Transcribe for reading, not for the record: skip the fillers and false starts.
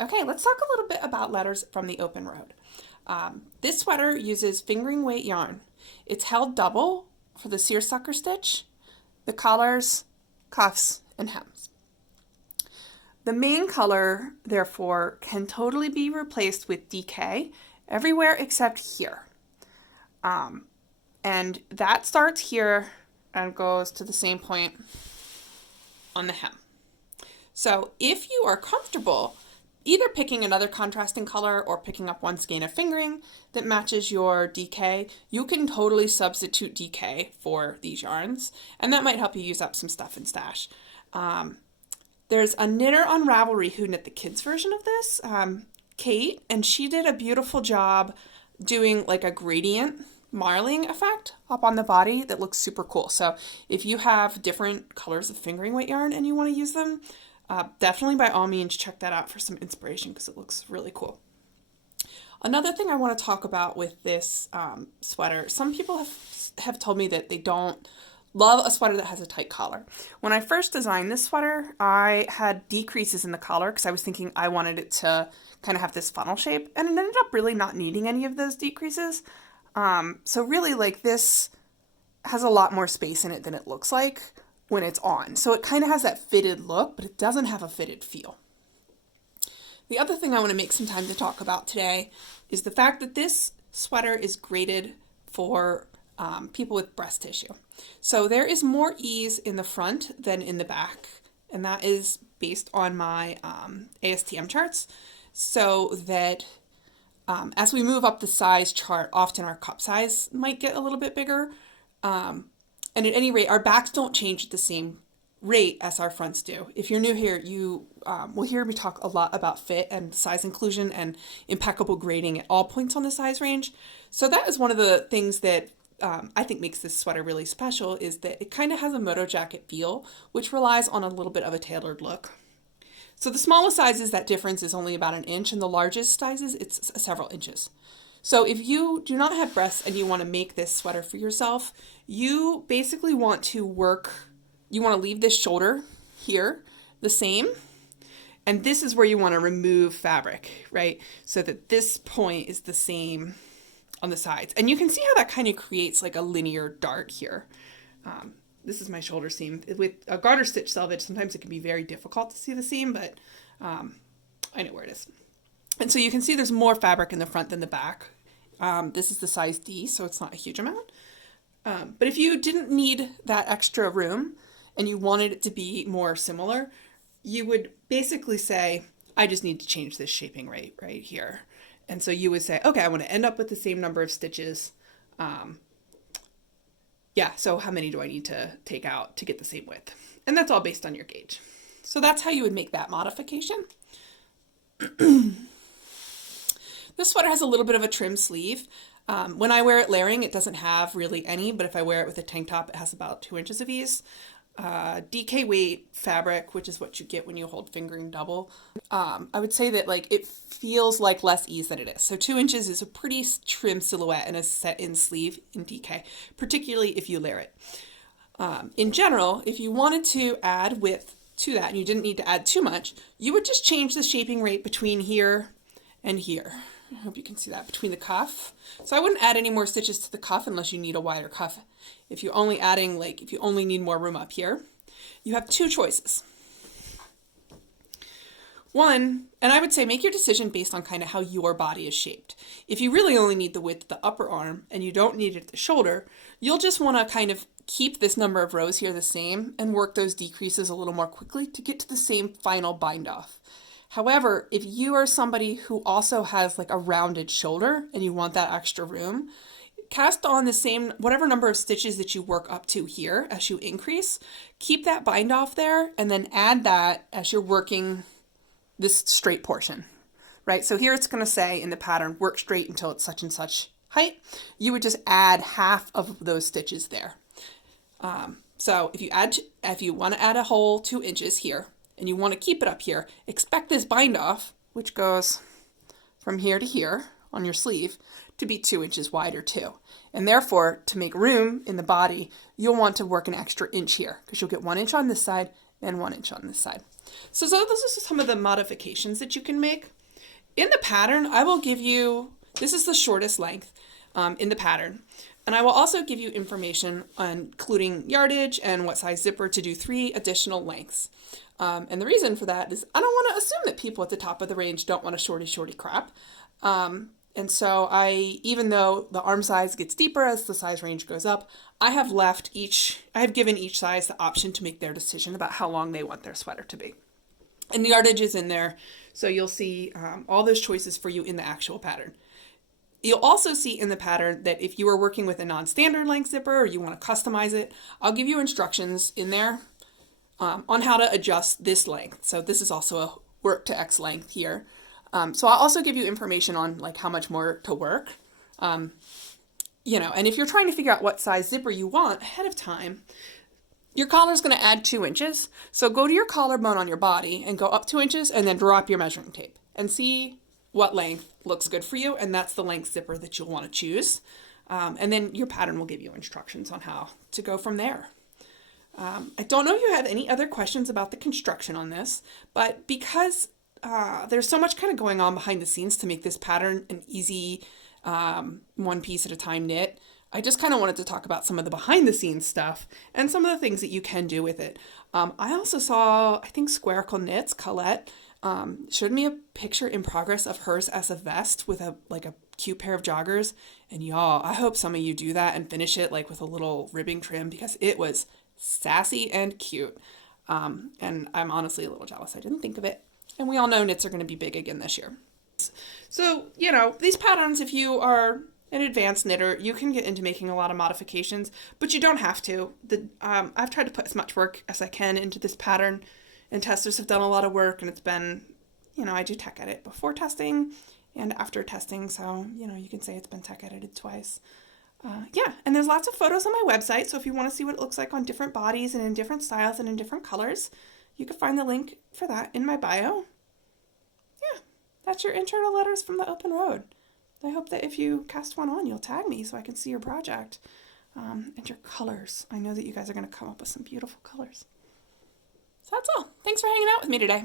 Okay, let's talk a little bit about letters from the open road. This sweater uses fingering weight yarn. It's held double for the seersucker stitch, the collars, cuffs, and hems. The main color, therefore, can totally be replaced with DK everywhere except here. And that starts here and goes to the same point on the hem. So if you are comfortable either picking another contrasting color or picking up one skein of fingering that matches your DK, you can totally substitute DK for these yarns, and that might help you use up some stuff in stash. There's a knitter on Ravelry who knit the kids version of this, Kate, and she did a beautiful job doing like a gradient marling effect up on the body that looks super cool. So if you have different colors of fingering weight yarn and you want to use them, definitely by all means check that out for some inspiration because it looks really cool. Another thing I want to talk about with this sweater, some people have told me that they don't love a sweater that has a tight collar. When I first designed this sweater, I had decreases in the collar because I was thinking I wanted it to kind of have this funnel shape, and it ended up really not needing any of those decreases. So really, like, this has a lot more space in it than it looks like when it's on. So it kind of has that fitted look, but it doesn't have a fitted feel. The other thing I want to make some time to talk about today is the fact that this sweater is graded for people with breast tissue. So there is more ease in the front than in the back, and that is based on my ASTM charts, so that as we move up the size chart, often our cup size might get a little bit bigger. And at any rate, our backs don't change at the same rate as our fronts do. If you're new here, you will hear me talk a lot about fit and size inclusion and impeccable grading at all points on the size range. So that is one of the things that I think makes this sweater really special, is that it kind of has a moto jacket feel, which relies on a little bit of a tailored look. So the smallest sizes, that difference is only about an inch, and the largest sizes, it's several inches. So if you do not have breasts and you want to make this sweater for yourself, you basically want to leave this shoulder here the same, and this is where you want to remove fabric, right? So that this point is the same on the sides. And you can see how that kind of creates like a linear dart here. This is my shoulder seam. With a garter stitch selvage, sometimes it can be very difficult to see the seam, but I know where it is. And so you can see there's more fabric in the front than the back. This is the size D, so it's not a huge amount. But if you didn't need that extra room and you wanted it to be more similar, you would basically say, I just need to change this shaping rate right here. And so you would say, okay, I want to end up with the same number of stitches. So how many do I need to take out to get the same width? And that's all based on your gauge. So that's how you would make that modification. This sweater has a little bit of a trim sleeve. When I wear it layering, it doesn't have really any, but if I wear it with a tank top, it has about 2 inches of ease. DK weight fabric, which is what you get when you hold fingering double. I would say that like it feels like less ease than it is. So 2 inches is a pretty trim silhouette and a set in sleeve in DK, particularly if you layer it. In general, if you wanted to add width to that and you didn't need to add too much, you would just change the shaping rate between here and here. I hope you can see that, between the cuff. So I wouldn't add any more stitches to the cuff unless you need a wider cuff. If you're only adding, if you only need more room up here, you have 2 choices. One, and I would say make your decision based on kind of how your body is shaped. If you really only need the width of the upper arm and you don't need it at the shoulder, you'll just want to kind of keep this number of rows here the same and work those decreases a little more quickly to get to the same final bind off. However, if you are somebody who also has like a rounded shoulder and you want that extra room, cast on the same, whatever number of stitches that you work up to here as you increase, keep that bind off there, and then add that as you're working this straight portion, right? So here it's going to say in the pattern, work straight until it's such and such height. You would just add half of those stitches there. So if you want to add a whole 2 inches here, and you want to keep it up here, expect this bind off, which goes from here to here on your sleeve, to be 2 inches wider too. And therefore, to make room in the body, you'll want to work an extra inch here, because you'll get 1 inch on this side and 1 inch on this side. So those are some of the modifications that you can make. In the pattern, I will give you, this is the shortest length in the pattern. And I will also give you information on including yardage and what size zipper to do 3 additional lengths. And the reason for that is I don't want to assume that people at the top of the range don't want a shorty crop. And so even though the arm size gets deeper as the size range goes up, I have given each size the option to make their decision about how long they want their sweater to be. And the yardage is in there, so you'll see all those choices for you in the actual pattern. You'll also see in the pattern that if you are working with a non-standard length zipper or you want to customize it, I'll give you instructions in there on how to adjust this length. So this is also a work to X length here. So I'll also give you information on like how much more to work. And if you're trying to figure out what size zipper you want ahead of time, your collar is going to add 2 inches. So go to your collarbone on your body and go up 2 inches and then drop your measuring tape and see what length looks good for you. And that's the length zipper that you'll want to choose. And then your pattern will give you instructions on how to go from there. I don't know if you have any other questions about the construction on this, but because there's so much kind of going on behind the scenes to make this pattern an easy one piece at a time knit, I just kind of wanted to talk about some of the behind the scenes stuff and some of the things that you can do with it. I also saw, I think Squaricle Knits, Colette, showed me a picture in progress of hers as a vest with a cute pair of joggers. And y'all, I hope some of you do that and finish it like with a little ribbing trim because it was sassy and cute. And I'm honestly a little jealous I didn't think of it. And we all know knits are going to be big again this year. So, these patterns, if you are an advanced knitter, you can get into making a lot of modifications, but you don't have to. I've tried to put as much work as I can into this pattern, and testers have done a lot of work, and it's been, I do tech edit before testing and after testing, so, you can say it's been tech edited twice. And there's lots of photos on my website, so if you want to see what it looks like on different bodies and in different styles and in different colors, you can find the link for that in my bio. Yeah, that's your intro to Letters from the Open Road. I hope that if you cast one on, you'll tag me so I can see your project and your colors. I know that you guys are going to come up with some beautiful colors. So that's all. Thanks for hanging out with me today.